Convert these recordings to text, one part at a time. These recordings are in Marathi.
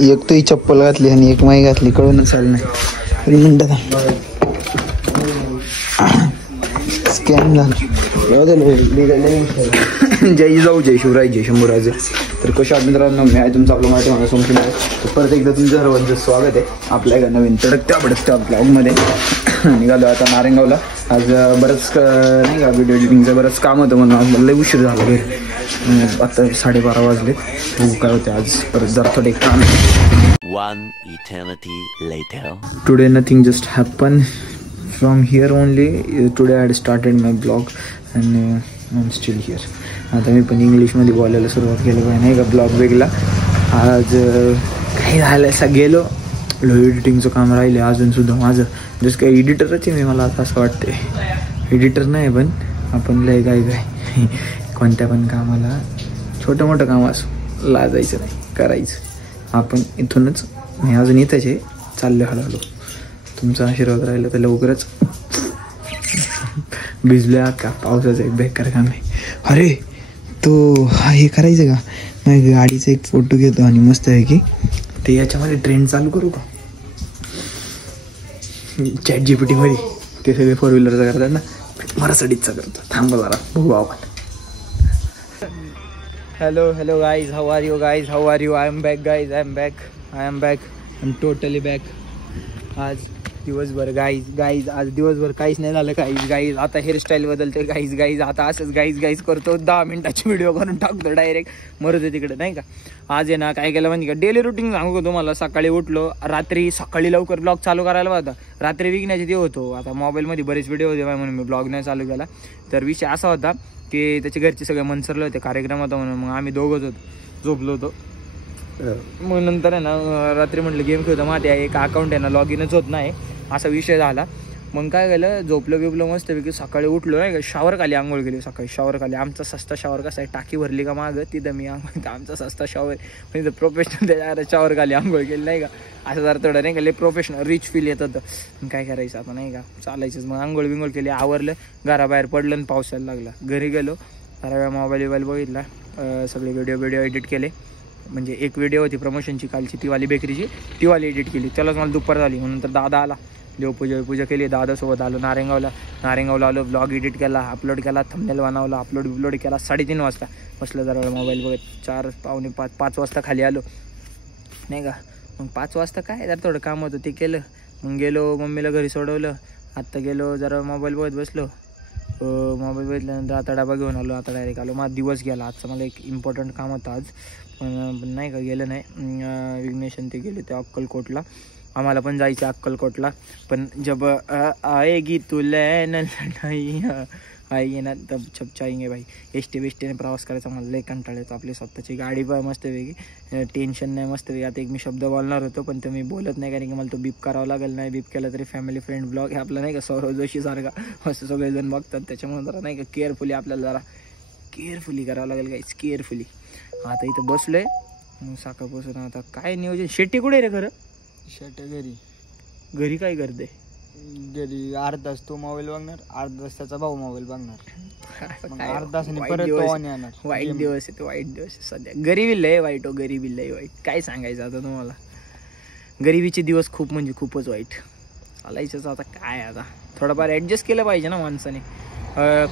एक तू ही चप्पल घातली आणि एक माई घातली, कळूनच आलं नाही. स्कॅम झालं. जय जाऊ, जय शिवराय, जय शंभूराजे. तर कशा मित्रांनो, मी आहे तुमचं आपलं मराठी माणूस सोमशी. तर परत एकदा तुमचं सर्वांचं स्वागत आहे आपल्या एका नवीन तडकत्या ब्लॉगमध्ये. निघालो आता नारायणगावला. आज बरंच नाही का व्हिडिओ एडिटिंगचं बरंच काम होतं म्हणून आज लई उशीर झाला घरी. आता 12:30 वाजले. काय होते आज परत जरा थोडे काम. One eternity later. Today nothing just happened. From here only, today I had started my blog and I'm still here. आता मी पण इंग्लिशमध्ये बोलायला सुरुवात केली पाहिजे नाही का ब्लॉग वेगळा. आज काही झालं असं गेलो एडिटिंगचं काम राहिले अजूनसुद्धा माझं. जसं काही एडिटरच आहे मी, मला आता असं वाटते. एडिटर नाही पण आपण लय काय कोणत्या पण कामाला छोटं मोठं काम असो लाजायचं नाही, करायचं. आपण इथूनच मी अजून इथंच आहे, चाललो हळूहळू. तुमचा आशीर्वाद राहिला तर लवकरच. भिजल्या का पावसाचं एक बेकार काम आहे. अरे तो हे करायचं का, माझ्या गाडीचा एक फोटो घेतो आणि मस्त आहे की ते याच्यामध्ये ट्रेंड चालू करू का ChatGPT मध्ये. ते सगळे 4 व्हीलरचा करतात ना, मराठीचा करतो. थांबा जरा बघू आपण. Hello guys, how are you? I am back guys, I am back. I'm totally back. आज दिवसभर गाईज आज दिवसभर काहीच नाही झालं. गाईज आता हेअरस्टाईल बदलते. गाईज आता असंच गाईज करतो. 10 मिनिटाची व्हिडिओ करून टाकतो डायरेक्ट. मरूदे तिकडे नाही का. आज आहे ना काय केलं म्हणजे का डेली रुटीन सांगू का तुम्हाला. सकाळी उठलो, सकाळी लवकर ब्लॉग चालू करायला होता. रात्री विकण्याचे ते होतो. आता मोबाईलमध्ये बरेच व्हिडिओ होते म्हणून मी ब्लॉग नाही चालू केला. तर विषय असा होता की त्याचे घरचे सगळे मनसरले होते, कार्यक्रम होता म्हणून. मग आम्ही दोघंच होतो, झोपलो होतो. मग नंतर आहे ना रात्री म्हटलं गेम खेळतो. माझ्या एक अकाउंट आहे ना लॉग इनच होत नाही, असा विषय झाला. मग काय केलं, झोपलो मस्तपैकी. सकाळी उठलो नाही का, शावर खाली आंघोळ केली. सकाळी शावर खाली. आमचा सस्ता शावर कसा आहे, टाकी भरली का मागं तिथं मी आंघोळ. आमचा सस्ता शावर म्हणजे प्रोफेशनल त्याच्या शावर खाली आंघोळ केली नाही का. असं जरा थोडं नाही का लय प्रोफेशनल रिच फील येत होतं. काय करायचं आता नाही का, चालायचंच. मग आंघोळ केली, आवरलं, घराबाहेर पडलं आणि पाऊस यायला लागला. घरी गेलो, जरा वेळा मोबाईल बघितला, सगळे व्हिडिओ एडिट केले. म्हणजे एक व्हिडिओ होती प्रमोशनची कालची, तीवाली बेकरीची, तीवाली एडिट केली. त्यालाच मला दुपार झाली. म्हणून तर दादा आला, देवपूजा केली. दादासोबत आलो नारायणगावला आलो, ब्लॉग एडिट केला, अपलोड केला, थंबनेल बनवला, अपलोड केला. 3:30 वाजता बसलं जरा मोबाईल बघत. 4, पावणे 5 वाजता खाली आलो नाही का. मग 5 वाजता काय जरा थोडं काम होतं ते केलं. मग गेलो, मम्मीला घरी सोडवलं. आत्ता गेलो जरा मोबाईल बघत बसलो. मोबाईल बघितल्यानंतर आता डबा घेऊन आलो. आता डायरेक्ट आलो. माझा दिवस गेला आजचा. मला एक इम्पॉर्टंट काम होतं आज, पण नाही का गेलं नाही. विघ्नेशन ते गेले ते अक्कलकोटला. आम्हाला पण जायचं अक्कलकोटला. पण जब आएगी तुला नाही आहे ना तब छप चाहेंगे भाई. एसटीने प्रवास करायचा मला लय कंटाळा येतो. आपली स्वतःची गाडी पण मस्तपैकी, टेन्शन नाही मस्तपैकी. आता एक मी शब्द बोलणार होतो पण तो मी बोलत नाही, कारण की मला तो बीप करावा लागेल. नाही बीप केला तरी फॅमिली फ्रेंड ब्लॉग हे आपलं नाही का, सौरव जोशी सारखा असं सगळेजण बघतात. त्याच्यामुळे जरा नाही का केअरफुली आपल्याला जरा केअरफुली करावं लागेल गाईस, केअरफुली. आता इथं बसलोय सकाळपासून. आता काय नियोजन. शेट्टी कुठे रे खरं? शेट्टी घरी काय करते? घरी अर्धा तास तो मोबाईल बघणार, अर्धा तास त्याचा भाऊ मोबाईल बघणार, अर्धा तासाने परत वाईट दिवस आहे तो, वाईट दिवस आहे सध्या. गरिबी लय वाईट हो, गरिबी लय वाईट. काय सांगायचं आता तुम्हाला. गरिबीचे दिवस खूप म्हणजे खूपच वाईट. चालायचंच आता काय. आता थोडंफार ॲडजस्ट केलं पाहिजे ना माणसाने.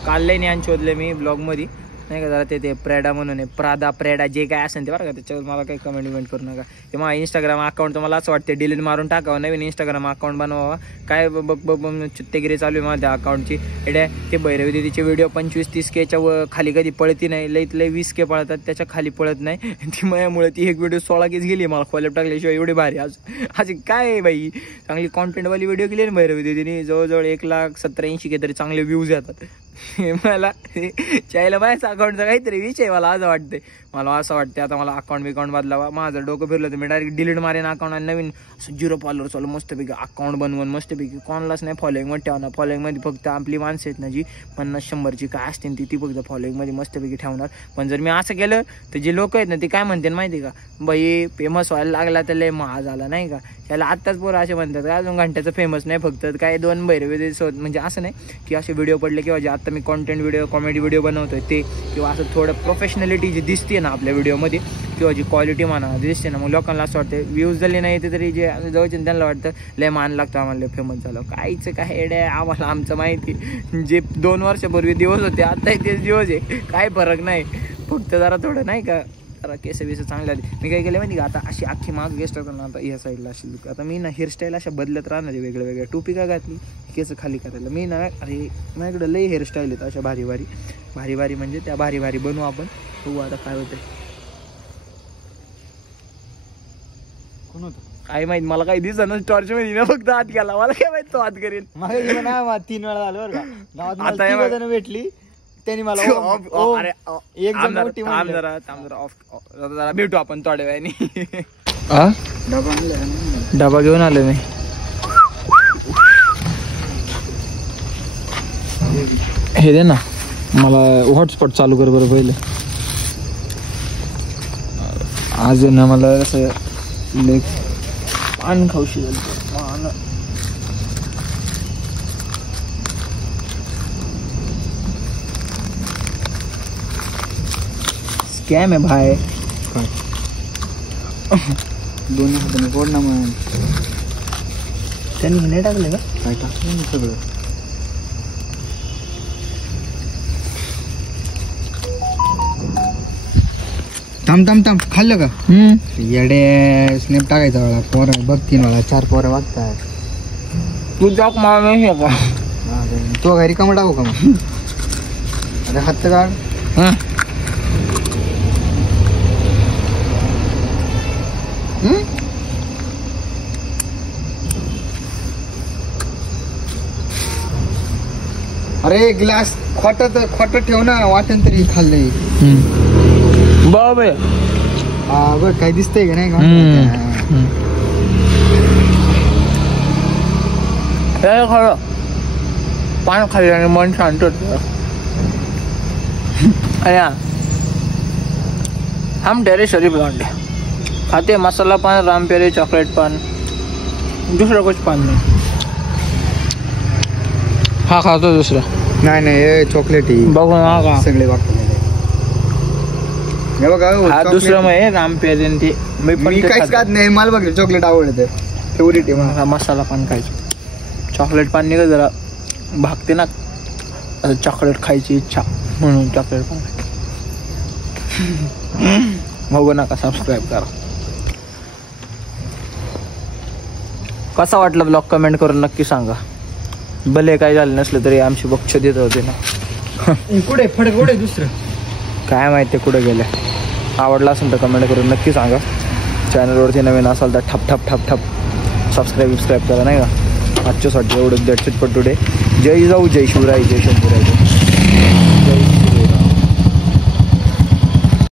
काल लय ज्ञान शोधले मी ब्लॉगमध्ये नाही का. जरा ते प्रेडा म्हणून आहे, प्रेडा जे काय असेल ते बरं का. त्याच्यावर मला काही कमेंट करू नका. ते मला इंस्टाग्राम अकाउंट तर मला असं वाटते डिलीट मारून टाकावं, नवीन इंस्टाग्राम अकाउंट बनवावा. काय बघ चित्तेगिरी चालू आहे मला त्या अकाउंटची. ते भैरवी दिदीचे व्हिडिओ 25-30Kच्या खाली कधी पळती नाही. लई 20K पळतात, त्याच्या खाली पळत नाही. ती माझ्यामुळे ती एक व्हिडिओ 16Kच गेली. मला फॉलोअप टाकल्याशिवाय एवढी भारी आज काय बाई चांगली कॉन्टेंटवाली व्हिडिओ केली ना भैरवी दिदीने. जवळजवळ 1,70,80K तरी चांगले व्ह्यूज येतात. मला चायला बायचा अकाउंटचा काहीतरी विषय मला असं वाटते. आता मला अकाउंट बदलावा. माझं डोकं फिरलं तर मी डायरेक्ट डिलीट मारेन अकाउंट आणि नवीन असं 0 फॉलोअर चालू मस्तपैकी अकाउंट बनवून मस्तपैकी. कोणालाच नाही फॉलोईंगमध्ये ठेवणार. फॉलोईंगमध्ये फक्त आपली माणसं आहेत ना जी 50-100ची काय असते ती फक्त फॉलोईंगमध्ये मस्तपैकी ठेवणार. पण जर मी असं केलं तर जे लोक आहेत ना ते काय म्हणते माहिती का, बाई फेमस व्हायला लागला तर लय महाग झाला नाही का. त्याला आत्ताच पोरं असे म्हणतात का अजून घंट्याचं फेमस नाही, फक्त काय 2 भैरवी म्हणजे असं नाही की असे व्हिडिओ पडले किंवा जे आता मी कॉन्टेंट व्हिडिओ कॉमेडी व्हिडिओ बनवतोय ते, किंवा असं थोडं प्रोफेशनॅलिटी जी दिसते ना आपल्या व्हिडिओमध्ये किंवा जी क्वालिटी म्हणा दिसते ना, मग लोकांना असं वाटतं व्ह्यूज झाले नाही येते तरी जे जवळचे त्यांना वाटतं लय मान लागतं आम्हाला, लय फेमस झालं. काहीच काय एडे आम्हाला आमचं माहिती. जे 2 वर्षापूर्वी दिवस होते आत्ताही तेच दिवस आहे, काय फरक नाही. फक्त जरा थोडं नाही का जरा केस बिस चांगले आले. मी काय केलं माहिती का, आता अशी अख्खी माग गेस्ट ना, आता ह्या साईडला अशी आता मी ना हेअरस्टाईल अशा बदलत राहणार आहे वेगळ्या वेगळ्या. टोपी का घातली केस खाली करायला मी ना, अरे माझ्याकडे लई हेअरस्टाईल आहेत अशा भारी भारी म्हणजे त्या भारी बनवू आपण. बघू आता काय होतंय. कोण होतं काय माहित, मला काही दिसत ना टॉर्च मध्ये ना, फक्त हात गेला. मला काय माहित तो हात करेल. मला 3 वेळा झालं बरं का गावात. मला आता 3 जण भेटली, त्यांनी मला अरे एक जण मोठी थांब जरा ऑफ जरा भेटू आपण थोड्या वेळाने. डबा घेऊन आलो मी. हे दे ना मला, हॉटस्पॉट चालू कर बरं पहिले. आज ना मला असं पान खाऊशी झालं. स्कॅम आहे भाई. 2 हाताने फोड ना मग. त्यांनी नाही टाकले का? काय टाकलं सगळं. थांब खाल्लं का? येडे स्नॅप टाकायचा वेळा पोर बघ 3 वेळा 4 पोरं वागतात. तू जॉक मला नाही का? तो घरी कमा टाकू का मग? अरे हात काढ. अरे ग्लास खोट ठेव ना, वाटण तरी खाल्लंय. बाबा हा बघ काय दिसतंय का नाही का? खरं पान खाल्ल्याने मन शांत होतं. हम ठहरे शरीफ लौंडे, खाते मसाला पान, रामपेरे, चॉकलेट पान, दूसरा कुछ पान नहीं. हा खातो दुसरा. नाही चॉकलेट ही बघू ना का सगळे वाटत. हे बघा हा दुसरं मग रामपेरे ते मी पण काहीच खात नाही. मला बघ चॉकलेट आवडतं, फेवरेट आहे मला. मसाला पान खायचं. चॉकलेट पान नाही का जरा भागते ना, चॉकलेट खायची इच्छा म्हणून चॉकलेट पान बघू नका, सबस्क्राईब करा. कसा वाटला ब्लॉग कमेंट करून नक्की सांगा. भले काय झालं नसलं तरी आमची बक्ष देत होते ना. कुठे फडक कुठे दुसरं काय माहिती कुठे गेलं. आवडला असेल तर कमेंट करून नक्की सांगा. चॅनलवरती नवीन असाल तर ठप सबस्क्राईब करा नाही का. आजच्यासाठी एवढं दॅट्स इट फॉर टुडे. जय जाऊ, जय शिवराय, जय शंभूराय.